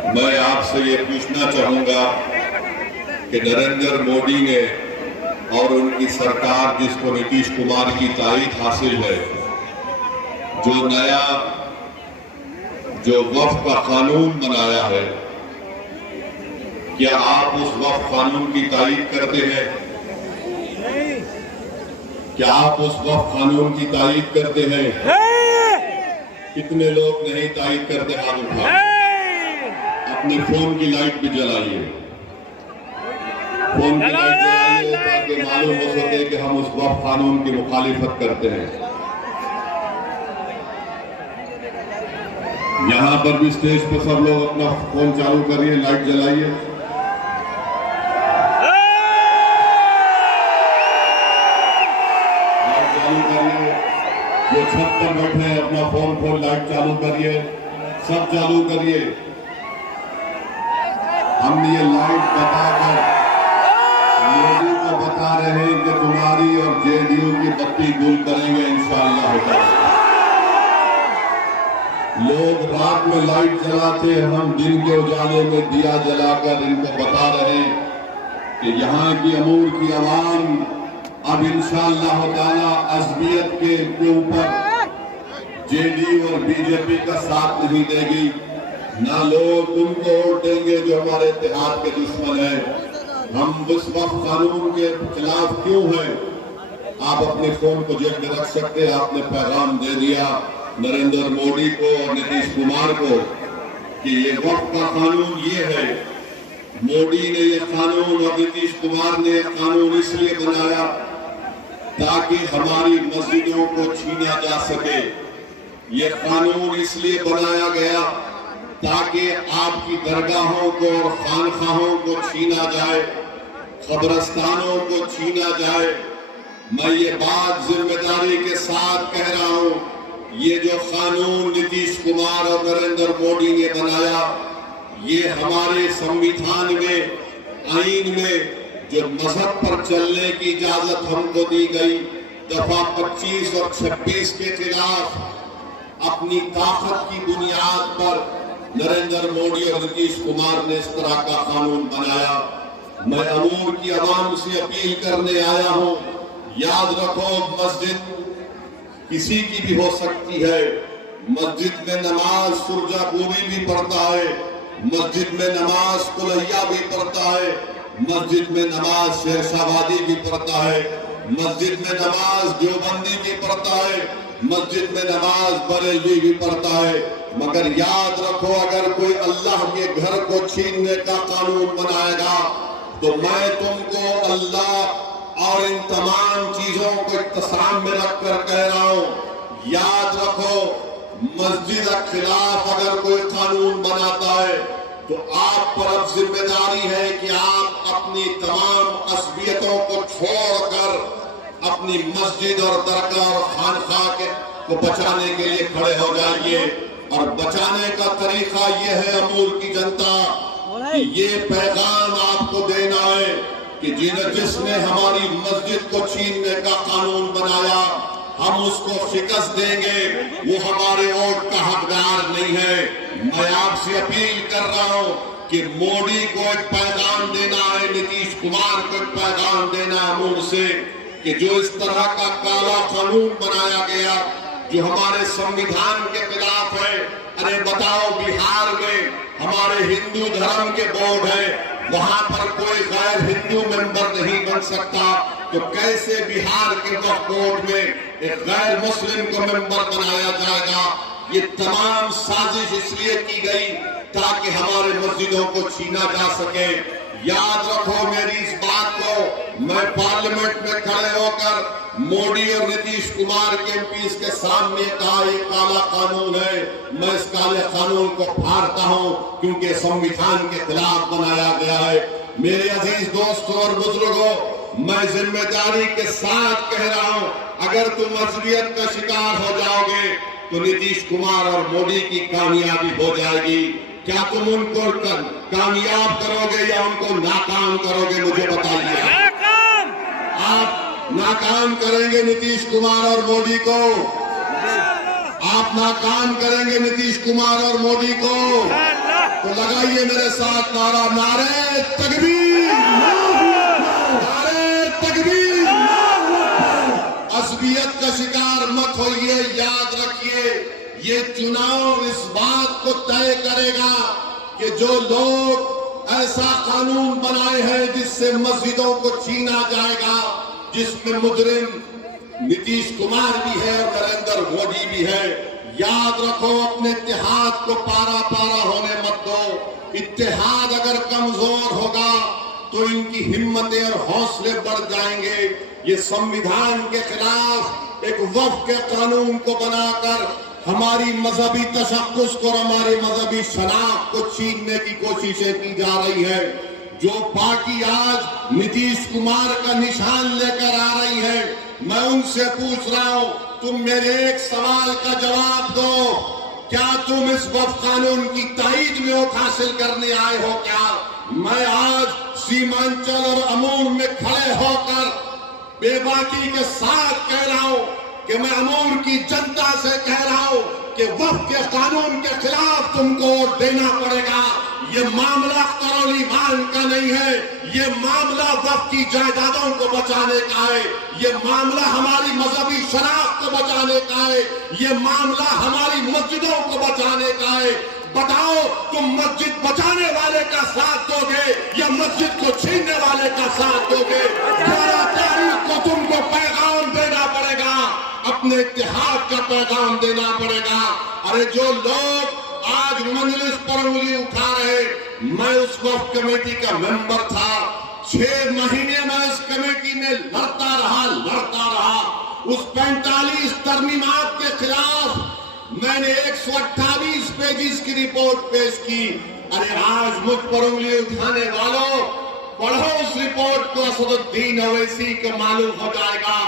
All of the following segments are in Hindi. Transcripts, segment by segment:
मैं आपसे ये पूछना चाहूंगा कि नरेंद्र मोदी ने और उनकी सरकार, जिसको नीतीश कुमार की तारीफ हासिल है, जो नया वक्फ का कानून बनाया है, क्या आप उस वक्फ कानून की तारीफ करते हैं? क्या आप उस वक्फ कानून की तारीफ करते हैं? कितने लोग नहीं तारीफ करते? हाथ उठाओ। अपने फोन की लाइट भी जलाइए, फोन की लाइट जलाइए ताकि मालूम हो सके कि हम उस वक्फ कानून की मुखालिफत करते हैं। यहां पर भी स्टेज पर सब लोग अपना फोन चालू करिए, लाइट जलाइए। लाइट चालू करिए। जो छत पर बैठे हैं अपना फोन लाइट चालू करिए, सब चालू करिए। हम ये लाइट बताकर मोदी को बता रहे हैं कि तुम्हारी और जेडीयू की बत्ती गुल करेंगे इंशाअल्लाह। लोग रात में लाइट जलाते हैं, हम दिन के उजाले में दिया जलाकर इनको बता रहे हैं कि यहाँ की अमूर की आवाम अब इंशाअल्लाह ताला अज़बियत के ऊपर जेडीयू और बीजेपी का साथ नहीं देगी। ना लोग तुमको वोट देंगे जो हमारे इत्तेहाद के दुश्मन है। हम उस वक्त कानून के खिलाफ क्यों हैं? आप अपने फोन को जेब में रख सकते हैं। आपने पैगाम दे दिया नरेंद्र मोदी को और नीतीश कुमार को कि ये वक्त का कानून ये है। मोदी ने ये कानून और नीतीश कुमार ने ये कानून इसलिए बनाया ताकि हमारी मस्जिदों को छीना जा सके। ये कानून इसलिए बनाया गया ताकि आपकी दरगाहों को और खानखाहों को छीना जाए, कब्रस्तानों को छीना जाए। मैं ये बात जिम्मेदारी के साथ कह रहा हूं, ये जो कानून नीतीश कुमार और नरेंद्र मोदी ने बनाया, ये हमारे संविधान में, आईन में जो मजहब पर चलने की इजाजत हमको दी गई दफा 25 और 26 के खिलाफ अपनी ताकत की बुनियाद पर नरेंद्र मोदी और नीतीश कुमार ने इस तरह का कानून बनाया। मैं अमूर की आवाम से अपील करने आया हूं, याद रखो मस्जिद किसी की भी हो सकती है। मस्जिद में नमाज सुरजापुरी भी पढ़ता है, मस्जिद में नमाज कुलैया भी पढ़ता है, मस्जिद में नमाज शेरशाबादी भी पढ़ता है, मस्जिद में नमाज देवबंदी भी पढ़ता है, मस्जिद में नमाज बरेलवी भी पढ़ता है। मगर याद रखो, अगर कोई अल्लाह के घर को छीनने का कानून बनाएगा तो मैं तुमको अल्लाह और इन तमाम चीजों को इत्तसाम में रखकर कह रहा हूं, याद रखो मस्जिद के खिलाफ अगर कोई कानून बनाता है तो आप पर अब जिम्मेदारी है कि आप अपनी तमाम असबियतों को छोड़कर अपनी मस्जिद और दरगाह और खानखा को बचाने के लिए खड़े हो जाइए। और बचाने का तरीका ये है अमूर की जनता कि ये पैगाम आपको देना है कि जिसने हमारी मस्जिद को छीनने का कानून बनाया हम उसको शिकस्त देंगे, वो हमारे वोट का हकदार नहीं है। मैं आपसे अपील कर रहा हूं कि मोदी को एक पैगाम देना है, नीतीश कुमार को एक पैगाम देना है अमूर से कि जो इस तरह का काला कानून बनाया गया जो हमारे संविधान के खिलाफ है। अरे बताओ, बिहार में हमारे हिंदू धर्म के बोर्ड है, वहां पर कोई गैर हिंदू मेंबर नहीं बन सकता, तो कैसे बिहार के वक्फ बोर्ड में एक गैर मुस्लिम को मेंबर बनाया जाएगा? ये तमाम साजिश इसलिए की गई ताकि हमारे मस्जिदों को छीना जा सके। याद रखो मेरी इस बात को, मैं पार्लियामेंट में खड़े होकर मोदी और नीतीश कुमार के एमपीज के सामने कहा ये काला कानून है। मैं इस काले कानून को फाड़ता हूं क्योंकि संविधान के खिलाफ बनाया गया है। मेरे अजीज दोस्तों और बुजुर्गों, मैं जिम्मेदारी के साथ कह रहा हूं, अगर तुम अज़बियत का शिकार हो जाओगे तो नीतीश कुमार और मोदी की कामयाबी हो जाएगी। क्या तुम उनको कामयाब करोगे या उनको नाकाम करोगे? मुझे बताइए। आप नाकाम करेंगे नीतीश कुमार और मोदी को, आप नाकाम करेंगे नीतीश कुमार और मोदी को। तो लगाइए मेरे साथ नारा, नारे तकबीर, नारे तकबीर। असबियत का शिकार मत होइए। याद रखिए, ये चुनाव इस बात को तय करेगा कि जो लोग ऐसा कानून बनाए हैं जिससे मस्जिदों को छीना जाएगा, जिसमें मुजरिम नीतीश कुमार भी है और नरेंद्र मोदी भी है, याद रखो अपने इत्तेहाद को पारा पारा होने मत दो। इत्तेहाद अगर कमजोर होगा तो इनकी हिम्मतें और हौसले बढ़ जाएंगे। ये संविधान के खिलाफ एक वक्फ के कानून को बनाकर हमारी मजहबी तशक्कुस को, हमारी मजहबी शनाख्त को छीनने की कोशिशें की जा रही है। जो पार्टी आज नीतीश कुमार का निशान लेकर आ रही है, मैं उनसे पूछ रहा हूं, तुम मेरे एक सवाल का जवाब दो। क्या तुम इस वक्फ कानून की ताईद में वोट हासिल करने आए हो क्या? मैं आज सीमांचल और अमूर में खड़े होकर बेबाकी के साथ कह रहा हूं कि मैं अमूर की जनता से कह रहा हूं कि वक्फ के कानून के खिलाफ तुमको वोट देना पड़ेगा। ये मामला करोल ईमान का नहीं है, ये मामला वक्फ की जायदादों को बचाने का है, ये मामला हमारी मजहबी शनाख्त को बचाने का है, ये मामला हमारी मस्जिदों को बचाने का है। बताओ, तुम मस्जिद बचाने वाले का साथ दोगे या मस्जिद को छीनने वाले का साथ दोगे? 12 तारीख को तुमको पैगाम देना पड़ेगा, अपने इत्तेहाद का पैगाम देना पड़ेगा। अरे जो लोग आज मजलिस पर उंगली उठा रहे, मैं उस वक्फ कमेटी का मेंबर था। 6 महीने में इस कमेटी में लड़ता रहा। उस 45 तरमीमात के खिलाफ मैंने 128 पेजिस की रिपोर्ट पेश की। अरे आज मुझ पर उंगली उठाने वालों, पढ़ो उस रिपोर्ट को। असदुद्दीन ओवैसी को मालूम हो जाएगा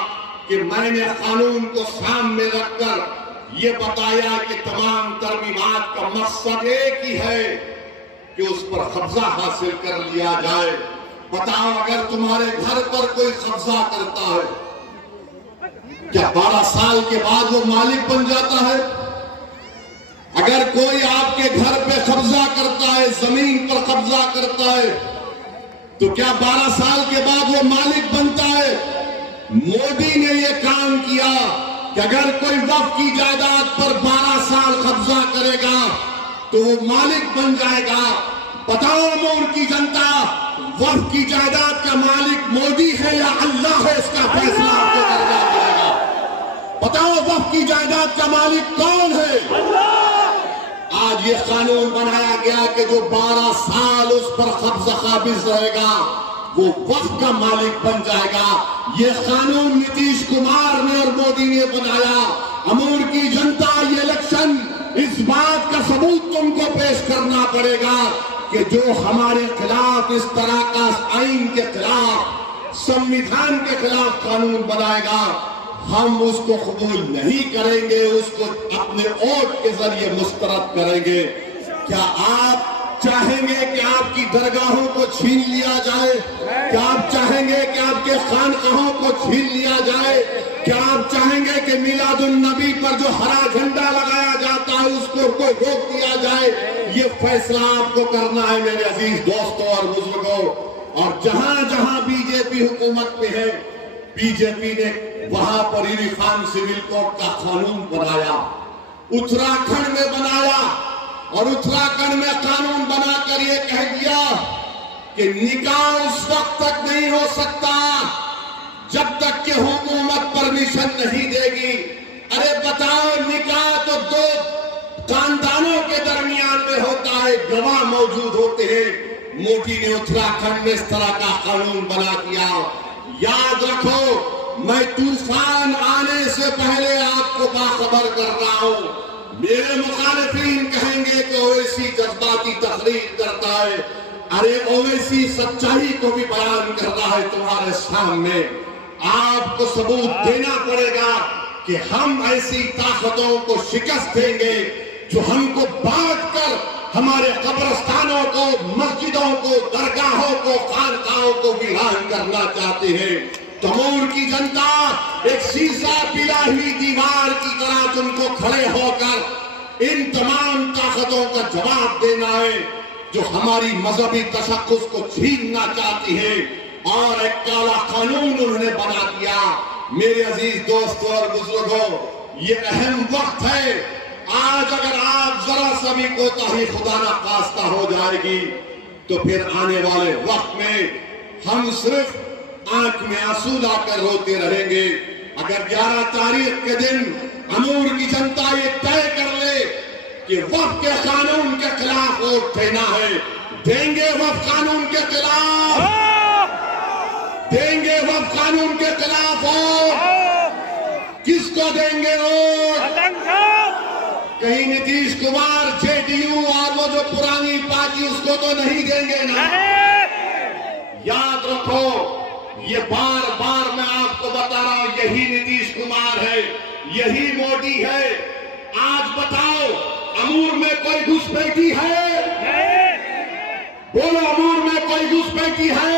कि मैंने कानून को सामने रखकर ये बताया कि तमाम तरमीमात का मकसद एक ही है कि उस पर कब्जा हासिल कर लिया जाए। बताओ, अगर तुम्हारे घर पर कोई कब्जा करता है, क्या 12 साल के बाद वो मालिक बन जाता है? अगर कोई आपके घर पे कब्जा करता है, जमीन पर कब्जा करता है, तो क्या 12 साल के बाद वो मालिक बनता है? मोदी ने ये काम किया कि अगर कोई वक्फ की जायदाद पर 12 साल कब्जा करेगा तो वो मालिक बन जाएगा। बताओ अमूर की जनता, वक्फ की जायदाद का मालिक मोदी है या अल्लाह है? इसका फैसला आपको करना पड़ेगा। बताओ, वक्फ की जायदाद का मालिक कौन है? आज ये कानून बनाया गया कि जो 12 साल उस पर कब्जा काबिज रहेगा वो वक्फ का मालिक बन जाएगा। ये कानून नीतीश कुमार ने और मोदी ने बनाया। अमूर की जनता, ये इलेक्शन इस बात का सबूत तुमको पेश करना पड़ेगा कि जो हमारे खिलाफ इस तरह का आईन के खिलाफ, संविधान के खिलाफ कानून बनाएगा, हम उसको कबूल नहीं करेंगे, उसको अपने वोट के जरिए मुस्तरद करेंगे। क्या आप चाहेंगे कि आपकी दरगाहों को छीन लिया जाए? क्या आप चाहेंगे कि आपके खानकाहों को छीन लिया जाए? क्या आप चाहेंगे कि मिलादुन नबी पर जो हरा झंडा लगाया जाता है उसको कोई रोक दिया जाए? ये फैसला आपको करना है मेरे अजीज दोस्तों और बुजुर्गों। और जहां जहां बीजेपी हुकूमत में है, बीजेपी ने वहां पर यूनिफॉर्म सिविल कोड का कानून बनाया, उत्तराखंड में बनाया, और उत्तराखंड में कानून बनाकर ये कह दिया कि निकाह उस वक्त तक नहीं हो सकता जब तक कि हुकूमत परमिशन नहीं देगी। अरे बताओ, निकाह तो 2 खानदानों के दरमियान में होता है, गवाह मौजूद होते हैं। मोदी ने उत्तराखंड में इस तरह का कानून बना दिया। याद रखो, मैं तूफान आने से पहले आपको बाखबर कर रहा हूं। मेरे मुखालिफिन कहेंगे कि ओवैसी जज्बाती तकरीर करता है। अरे ओवैसी सच्चाई को भी बयान कर रहा है तुम्हारे सामने। आपको सबूत देना पड़ेगा कि हम ऐसी ताकतों को शिकस्त देंगे जो हमको बांट कर हमारे कब्रिस्तानों को, मस्जिदों को, दरगाहों को, खानकाहों को वीरान करना चाहते हैं। तमूर की जनता एक शीशा पिला हुई दीवार की तरह तुमको खड़े होकर इन तमाम ताकतों का जवाब देना है। जो हमारी मजहबी तशक्कुस को छीनना चाहती है और एक काला कानून उन्होंने बना दिया। मेरे अजीज दोस्तों और बुजुर्गों, ये अहम वक्त है। आज अगर आप जरा सा भी कोताही खुदा ना खास्ता हो जाएगी तो फिर आने वाले वक्त में हम सिर्फ आंख में आंसू लाकर रोते रहेंगे। अगर 11 तारीख के दिन अमूर की जनता ये तय कर ले कि वक्फ के कानून के खिलाफ वोट देना है, देंगे वक्फ कानून के खिलाफ, देंगे वक्फ कानून के खिलाफ वोट। किसको देंगे वोट? कहीं नीतीश कुमार, जेडीयू और वो जो पुरानी पार्टी उसको तो नहीं देंगे ना। याद रखो, ये बार बार मैं आपको बता रहा हूं, यही नीतीश कुमार है, यही मोदी है। आज बताओ, अमूर में कोई घुसपैठी है? बोलो, अमूर में कोई घुसपैठी है?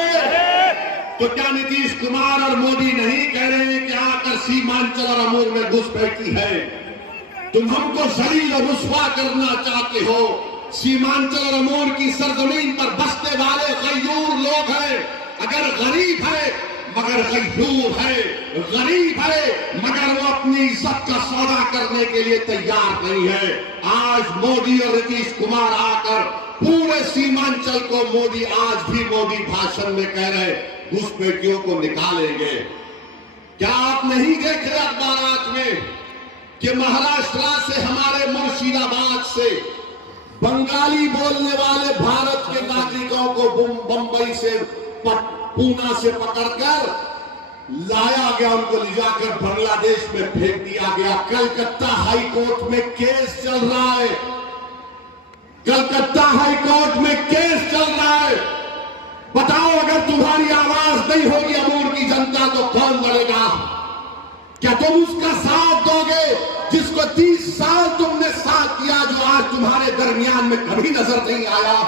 तो क्या नीतीश कुमार और मोदी नहीं कह रहे हैं कि आकर सीमांचल और अमूर में घुसपैठी है? तुम हमको जलील और रुस्वा करना चाहते हो। सीमांचल और अमूर की सरजमीन पर बसने वाले गयूर लोग हैं। अगर गरीब है मगर गयूर है, गरीब है मगर वो अपनी इज्जत का सौदा करने के लिए तैयार नहीं है। आज मोदी और नीतीश कुमार आकर पूरे सीमांचल को मोदी, आज भी मोदी भाषण में कह रहे घुसपैठियों को निकालेंगे। क्या आप नहीं देख रहे अखबार में कि महाराष्ट्र से, हमारे मुर्शिदाबाद से बंगाली बोलने वाले भारत के नागरिकों को बंबई से, पूना से पकड़कर लाया गया, उनको ले जाकर बांग्लादेश में फेंक दिया गया। कलकत्ता हाई कोर्ट में केस चल रहा है, कलकत्ता हाई कोर्ट में केस चल रहा है। बताओ, अगर तुम्हारी आवाज नहीं होगी अमूर की जनता तो कौन लड़ेगा? क्या तुम उसका साथ दोगे जिसको 30 साल तुमने साथ दिया, जो आज तुम्हारे दरमियान में कभी नजर नहीं आया?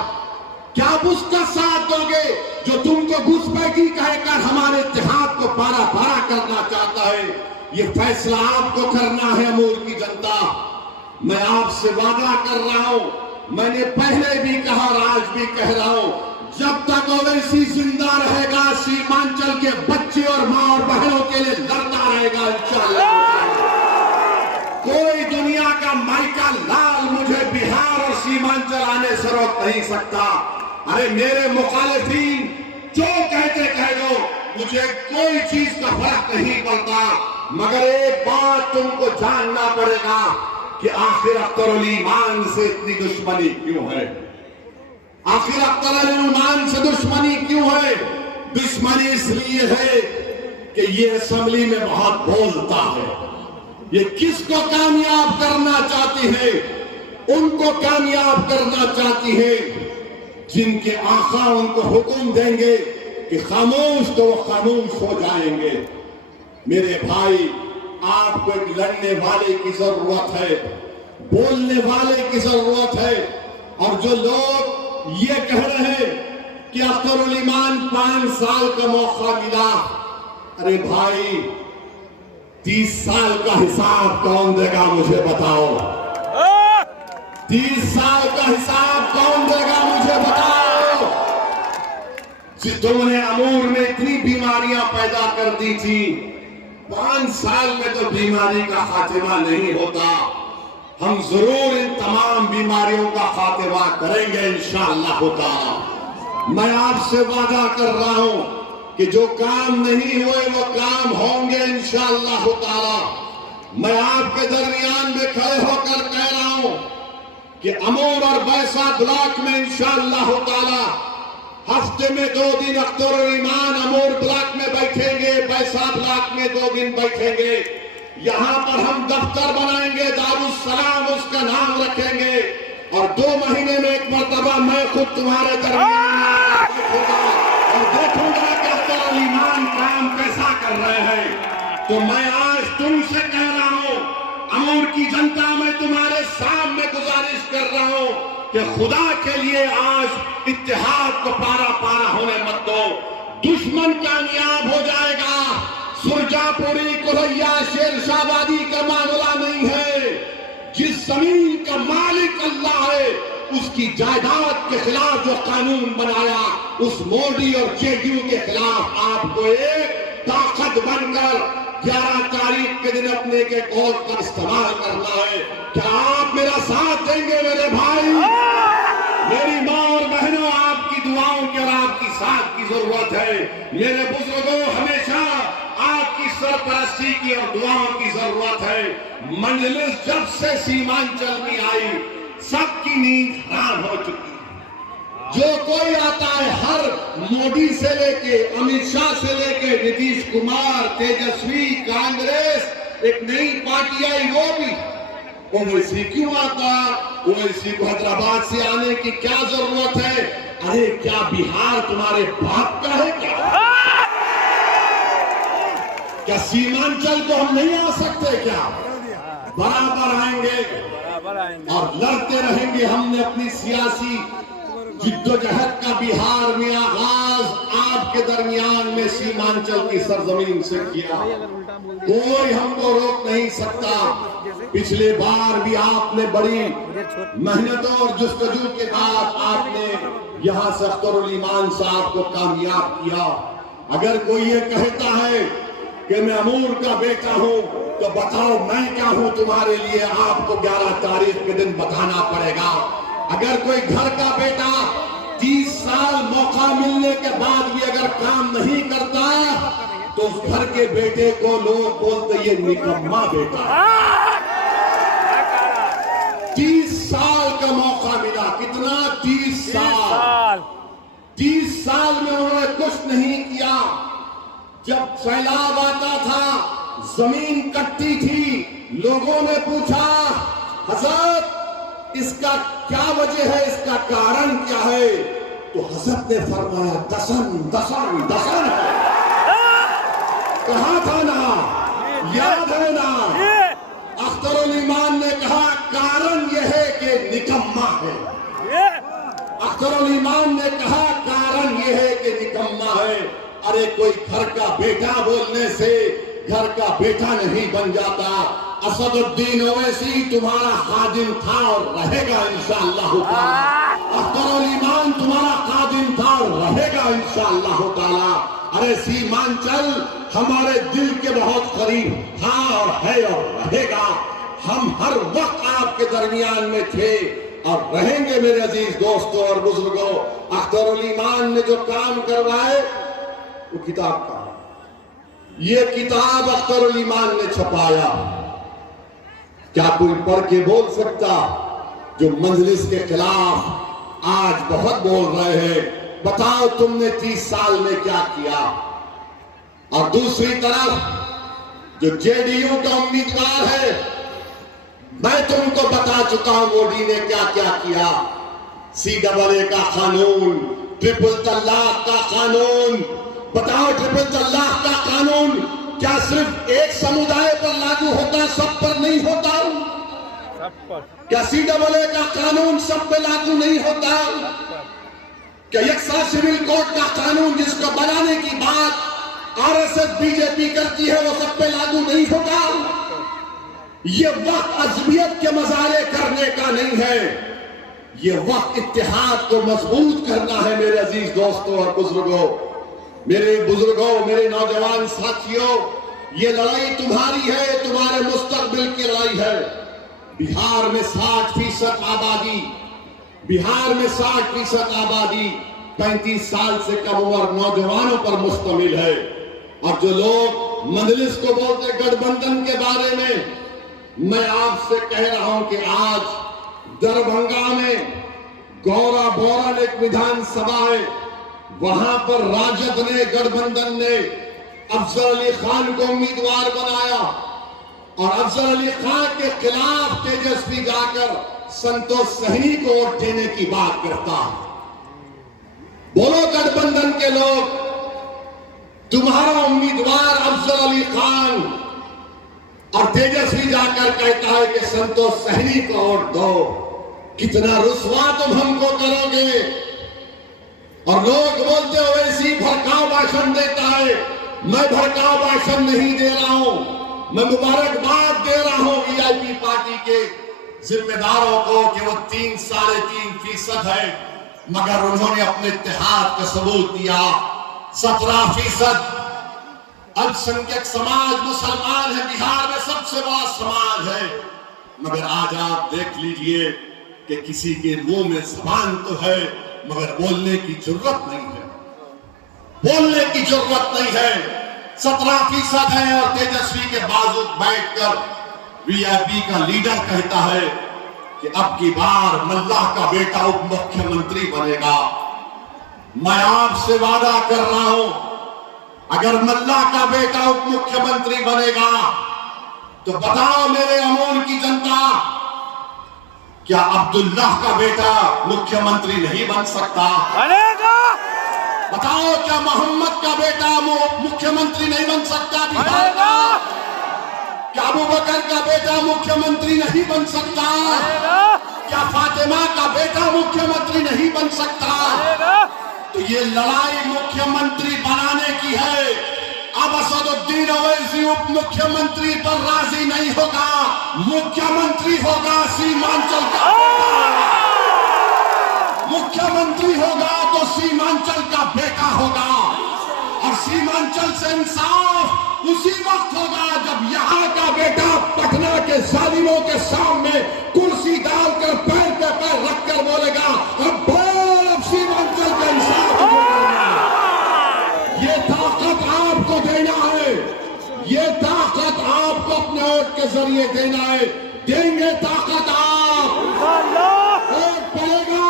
क्या आप उसका साथ दोगे जो तुमको घुसपैठी कहकर हमारे इत्तेहाद को पारा पारा करना चाहता है? ये फैसला आपको करना है अमूर की जनता। मैं आपसे वादा कर रहा हूं, मैंने पहले भी कहा और आज भी कह रहा हूं, जब तक ओवैसी जिंदा रहेगा सीमांचल के बच्चे और मां और बहनों के लिए लड़ता रहेगा इंशाअल्लाह। कोई दुनिया का माइका लाल मुझे बिहार और सीमांचल आने से रोक नहीं सकता। अरे मेरे मुखालिफिन जो कहते कह लो, मुझे कोई चीज का फर्क नहीं पड़ता, मगर एक बात तुमको जानना पड़ेगा कि आखिर अख्तर अली ईमान से इतनी दुश्मनी क्यों है? आखिर अख्तर अली ईमान से दुश्मनी क्यों है? दुश्मनी इसलिए है कि ये असेंबली में बहुत बोलता है। ये किसको कामयाब करना चाहती है? उनको कामयाब करना चाहती है जिनके आका उनको हुक्म देंगे कि खामोश, तो वो खामोश हो जाएंगे। मेरे भाई, आपको एक लड़ने वाले की जरूरत है, बोलने वाले की जरूरत है। और जो लोग ये कह रहे हैं कि अख्तर उल ईमान 5 साल का मौका मिला, अरे भाई 30 साल का हिसाब कौन देगा? मुझे बताओ, 30 साल का हिसाब कौन देगा? मुझे बताओ। तुमने अमूर में इतनी बीमारियां पैदा कर दी थी, 5 साल में तो बीमारी का खात्मा नहीं होता। हम जरूर इन तमाम बीमारियों का खात्मा करेंगे इंशाअल्लाह ताला। मैं आपसे वादा कर रहा हूं कि जो काम नहीं हुए वो काम होंगे इंशाअल्लाह ताला। मैं आपके दरमियान में खड़े होकर कह रहा हूं कि अमूर और बैसा ब्लॉक में इंशाअल्लाह ताला हफ्ते में 2 दिन अख्तर उल ईमान अमूर ब्लॉक में बैठेंगे, बैसा ब्लॉक में 2 दिन बैठेंगे। यहां पर हम दफ्तर बनाएंगे, दारुस्सलाम उसका नाम रखेंगे, और 2 महीने में एक मरतबा मैं खुद तुम्हारे दरमियान बैठूंगा और देखूंगा कि अख्तर उल ईमान काम कैसा कर रहे हैं। तो मैं आज तुमसे कह रहा हूं, अमूर की जनता, मैं तुम्हारे सामने गुजारिश कर रहा हूं कि खुदा के लिए आज इत्तेहाद को पारा पारा होने मत दो। दुश्मन कामयाब हो जाएगा। सुरजापुरी, कुरैया, शेरशाहबादी का मामला नहीं है। जिस जमीन का मालिक अल्लाह है उसकी जायदाद के खिलाफ जो कानून बनाया, उस मोदी और जेडीयू के खिलाफ आपको एक ताकत बनकर 11 तारीख के दिन अपने के वोट का इस्तेमाल करना है। क्या आप मेरा साथ देंगे मेरे भाई? मेरी मां और बहनों, आपकी दुआओं की और आपकी साथ की जरूरत है। मेरे बुजुर्गों, हमेशा आपकी सरपरस्ती की और दुआओं की जरूरत है। मजलिस जब से सीमांचल में आई, सबकी नींद हराम हो चुकी है। जो कोई आता है, हर मोदी से लेके अमित शाह से लेके नीतीश कुमार, तेजस्वी, कांग्रेस, एक नई पार्टी आई वो भी ओवैसी क्यों आता? ओवैसी को हैदराबाद से आने की क्या जरूरत है? अरे क्या बिहार तुम्हारे बाप का है क्या? क्या सीमांचल को हम नहीं आ सकते क्या? बराबर आएंगे और लड़ते रहेंगे। हमने अपनी सियासी जिद्दोजहद का बिहार में आगाज आपके दरमियान में सीमांचल की सरजमीन से किया। कोई हमको रोक नहीं सकता। पिछले बार भी आपने बड़ी मेहनतों और जुस्तजू के बाद आपने यहां से अख्तरुल ईमान साहब को कामयाब किया। अगर कोई ये कहता है कि मैं अमूर का बेटा हूं, तो बताओ मैं क्या हूं तुम्हारे लिए? आपको 11 तारीख के दिन बताना पड़ेगा। अगर कोई घर का बेटा 30 साल मौका मिलने के बाद भी अगर काम नहीं करता, तो उस घर के बेटे को लोग बोलते ये निकम्मा बेटा। 30 साल का मौका मिला। कितना? 30 साल। 30 साल में उन्होंने कुछ नहीं किया। जब सैलाब आता था, जमीन कटती थी, लोगों ने पूछा हजरत इसका क्या वजह है, इसका कारण क्या है? तो हजरत ने फरमाया दसन दसन दसन है। कहा था ना, याद है ना? अख्तरुल ईमान ने कहा कारण यह है कि निकम्मा है। अख्तरुल ईमान ने कहा कारण यह है कि निकम्मा है। अरे कोई घर का बेटा बोलने से घर का बेटा नहीं बन जाता। असदुद्दीन ओवैसी तुम्हारा खादिम था और रहेगा इंशाअल्लाह ताला। अख्तरुल ईमान तुम्हारा खादिम था और रहेगा इंशाअल्लाह ताला। अरे सीमांचल हमारे दिल के बहुत करीब था और है और रहेगा। हम हर वक्त आपके दरमियान में थे और रहेंगे मेरे अजीज दोस्तों और बुजुर्गों। अख्तरुल ईमान ने जो काम करवाए वो किताब का, ये किताब अख्तरुल ईमान ने छपाया। क्या कोई पढ़ के बोल सकता? जो मजलिस के खिलाफ आज बहुत बोल रहे हैं, बताओ तुमने 30 साल में क्या किया? और दूसरी तरफ जो जेडीयू का उम्मीदवार है, मैं तुमको बता चुका हूं मोदी ने क्या क्या किया। CAA का कानून, ट्रिपल तलाक का कानून। बताओ ट्रिपल तलाक का कानून क्या सिर्फ एक समुदाय पर लागू होता, सब पर नहीं होता? क्या CAA का कानून सब पे लागू नहीं होता? क्या यकसा सिविल कोड का कानून जिसको बनाने की बात RSS बीजेपी करती है वो सब पे लागू नहीं होता? ये वक्त अज़मियत के मजारे करने का नहीं है, ये वक्त इत्तेहाद को मजबूत करना है मेरे अजीज दोस्तों और बुजुर्गों। मेरे बुजुर्गों, मेरे नौजवान साथियों, ये लड़ाई तुम्हारी है, तुम्हारे मुस्तकबिल की लड़ाई है। बिहार में 60% आबादी, बिहार में 60% आबादी 35 साल से कम उम्र नौजवानों पर मुश्तमिल है। और जो लोग मजलिस को बोलते गठबंधन के बारे में, मैं आपसे कह रहा हूं कि आज दरभंगा में गौरा बोरन एक विधानसभा है, वहां पर राजद ने, गठबंधन ने अफजल अली खान को उम्मीदवार बनाया और अफजल अली खान के खिलाफ तेजस्वी जाकर संतोष सहनी को वोट देने की बात करता। बोलो गठबंधन के लोग, तुम्हारा उम्मीदवार अफजल अली खान और तेजस्वी जाकर कहता है कि संतोष सहनी को वोट दो। कितना रुस्वा तुम हमको करोगे। और लोग बोलते हो वैसी भड़काऊ भाषण देता है। मैं भड़काऊ भाषण नहीं दे रहा हूं, मैं मुबारकबाद दे रहा हूं VIP पार्टी के जिम्मेदारों को कि वो 3-3.5% है, मगर उन्होंने अपने इत्तेहाद का सबूत दिया। 17% अल्पसंख्यक समाज मुसलमान है, बिहार में सबसे बड़ा समाज है, मगर आज आप देख लीजिए कि किसी के मुंह में जबान तो है मगर बोलने की जरूरत नहीं है, बोलने की जरूरत नहीं है। 17% है और तेजस्वी के बाजू बैठकर वीआईपी का लीडर कहता है कि अब की बार मल्लाह का बेटा उप मुख्यमंत्री बनेगा। मैं आपसे वादा कर रहा हूं, अगर मल्लाह का बेटा उप मुख्यमंत्री बनेगा तो बताओ मेरे अमूल की जनता, क्या अब्दुल्लाह का बेटा मुख्यमंत्री नहीं बन सकता? बनेगा। बताओ क्या मोहम्मद का बेटा मुख्यमंत्री नहीं बन सकता बिहार का? क्या अबू बकर का बेटा मुख्यमंत्री नहीं बन सकता? क्या फातिमा का बेटा मुख्यमंत्री नहीं बन सकता? तो ये लड़ाई मुख्यमंत्री बनाने की है। अब असदुद्दीन ओवैसी उप मुख्यमंत्री पर राजी नहीं होगा, मुख्यमंत्री होगा सीमांचल का बेटा। मुख्यमंत्री होगा तो सीमांचल का बेटा होगा, और सीमांचल से इंसाफ उसी वक्त होगा जब यहाँ का बेटा पटना के जालिमों के सामने कुर्सी डालकर पैर पे पैर रखकर बोलेगा, अब बोल, अब सीमांचल का इंसाफ होगा। ये ताकत आपको देना है, ये ताकत आपको अपने वोट के जरिए देना है। देंगे ताकत आप, वोट पड़ेगा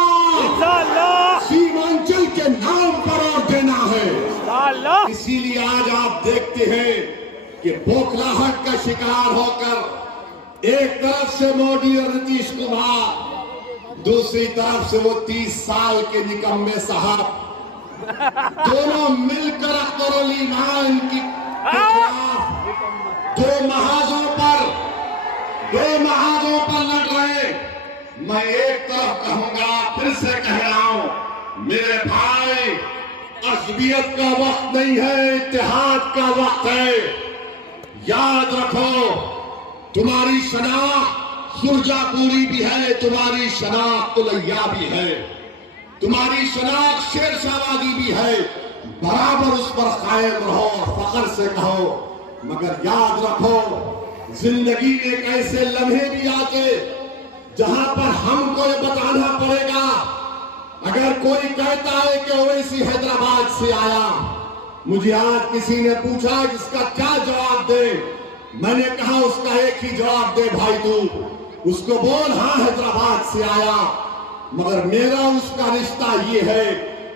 सीमांचल के नाम पर और देना है। इसीलिए आज आप देखते हैं कि बौखलाहट का शिकार होकर एक तरफ से मोदी और नीतीश कुमार, दूसरी तरफ से वो 30 साल के निकम्मे साहब, दोनों मिलकर अख्तर ईमान के खिलाफ दो महाजों पर लड़ रहे। मैं एक तरफ कहूंगा, फिर से कह रहा हूं, मेरे भाई, असबियत का वक्त नहीं है, इत्तेहाद का वक्त है। याद रखो, तुम्हारी शनाख्त सुरजापुरी भी है, तुम्हारी शनाख्त तुलैया भी है, तुम्हारी शनाख्त शेरशाहवादी भी है। बराबर उस पर कायम रहो और फख्र से कहो, मगर याद रखो, जिंदगी में एक ऐसे लम्हे भी आते जहां पर हमको ये बताना पड़ेगा। अगर कोई कहता है कि ओवैसी हैदराबाद से आया, मुझे आज किसी ने पूछा इसका क्या जवाब दे, मैंने कहा उसका एक ही जवाब दे भाई, तू उसको बोल हाँ हैदराबाद से आया, मगर मेरा उसका रिश्ता ये है,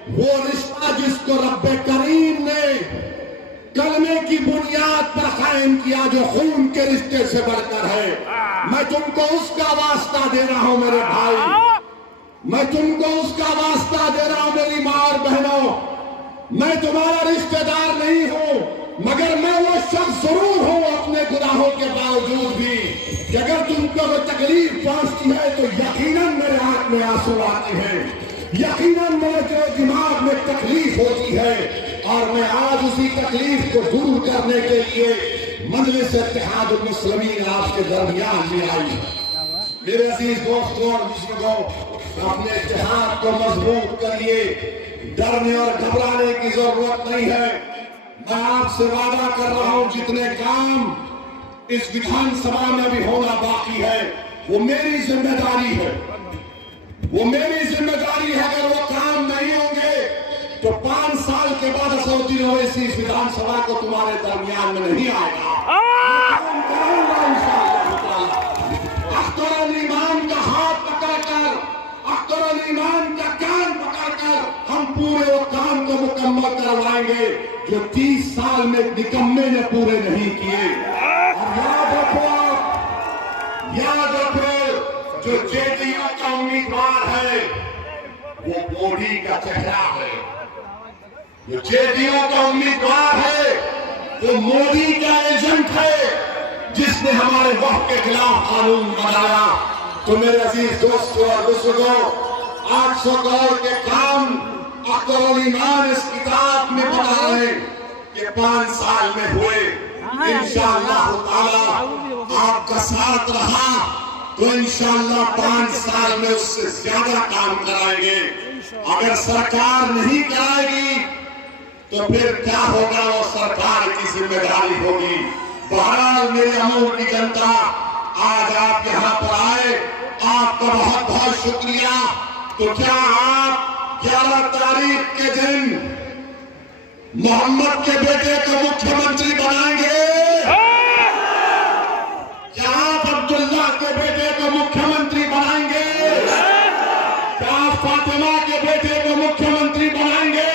वो रिश्ता जिसको रब्बे करीम ने कलमे की बुनियाद पर कायम किया, जो खून के रिश्ते से बढ़कर है। मैं तुमको उसका वास्ता दे रहा हूं मेरे भाई, मैं तुमको उसका वास्ता दे रहा हूं मेरी मां और बहनों। मैं तुम्हारा रिश्तेदार नहीं हूं, मगर मैं वो शख्स जरूर हूं अपने गुनाहों के बावजूद भी, कि अगर तुमको कोई तकलीफ पहुंचती है तो यकीनन मेरे आंख में आंसू आते हैं, यकीनन मेरे दिमाग में तकलीफ होती है, और मैं आज उसी तकलीफ को दूर करने के लिए मजलिस इत्तेहादुल मुस्लिमीन आपके दरमियान में आई। मेरे अजीज दोस्तों और बुजुर्गों, अपने इत्तेहाद को मजबूत करिए, डरने और घबराने की जरूरत नहीं है। मैं आपसे वादा कर रहा हूं, जितने काम इस विधानसभा में भी होना बाकी है, वो मेरी जिम्मेदारी है, वो मेरी जिम्मेदारी है। अगर वो काम नहीं होंगे तो 5 साल के बाद असदुद्दीन ओवैसी इस विधानसभा को तुम्हारे दरमियान में नहीं आएगा। अख्तर ईमान का हाथ पकड़कर, अख्तर ईमान का कान पकड़कर हम पूरे वो काम को मुकम्मल करवाएंगे जो 30 साल में निकम्मे ने पूरे नहीं किए। याद रखो, जो जेडीयू का उम्मीदवार है वो मोदी का चेहरा है, जो जेडीयू का उम्मीदवार है वो मोदी का एजेंट है, जिसने हमारे वक्त के खिलाफ कानून बनाया। तो मेरे अजीज दोस्तों और बुजुर्गों, 800 करोड़ के काम अख्तर ईमान इस किताब में बता रहे कि 5 साल में हुए। इंशाअल्लाह ताला आपका साथ रहा, तो इंशाअल्लाह 5 साल में उससे ज्यादा काम कराएंगे। अगर सरकार नहीं कराएगी तो फिर क्या होगा, वो सरकार की जिम्मेदारी होगी। बहरहाल मेरे अमूर की जनता, आज आप यहाँ पर आए, आपका बहुत बहुत शुक्रिया। तो क्या आप 11 तारीख के दिन मोहम्मद के बेटे को मुख्यमंत्री बनाएंगे? क्या आप अब्दुल्ला के बेटे को मुख्यमंत्री बनाएंगे? क्या आप फातिमा के बेटे को मुख्यमंत्री बनाएंगे?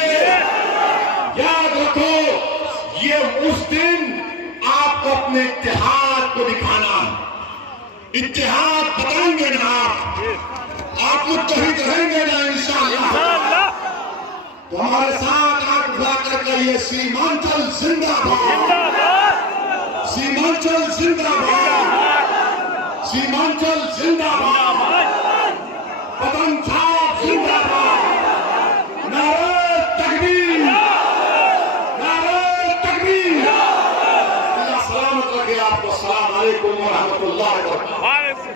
याद रखो, ये उस दिन आपको अपने इत्तेहाद को दिखाना है। इत्तेहाद बताएंगे ना आप मुत्तहिद रहेंगे ना इंशाअल्लाह। तो हमारे साथ आप दुआ करके ये सीमांचल जिंदाबाद, सीमांचल जिंदाबाद, सीमांचल जिंदाबाद, पतन छाप जिंदाबाद, नारे तकबीर, नारे तकबीर। अल्लाह सलामत रखे आपको। अस्सलाम वालेकुम व रहमतुल्लाहि व बरकातहू।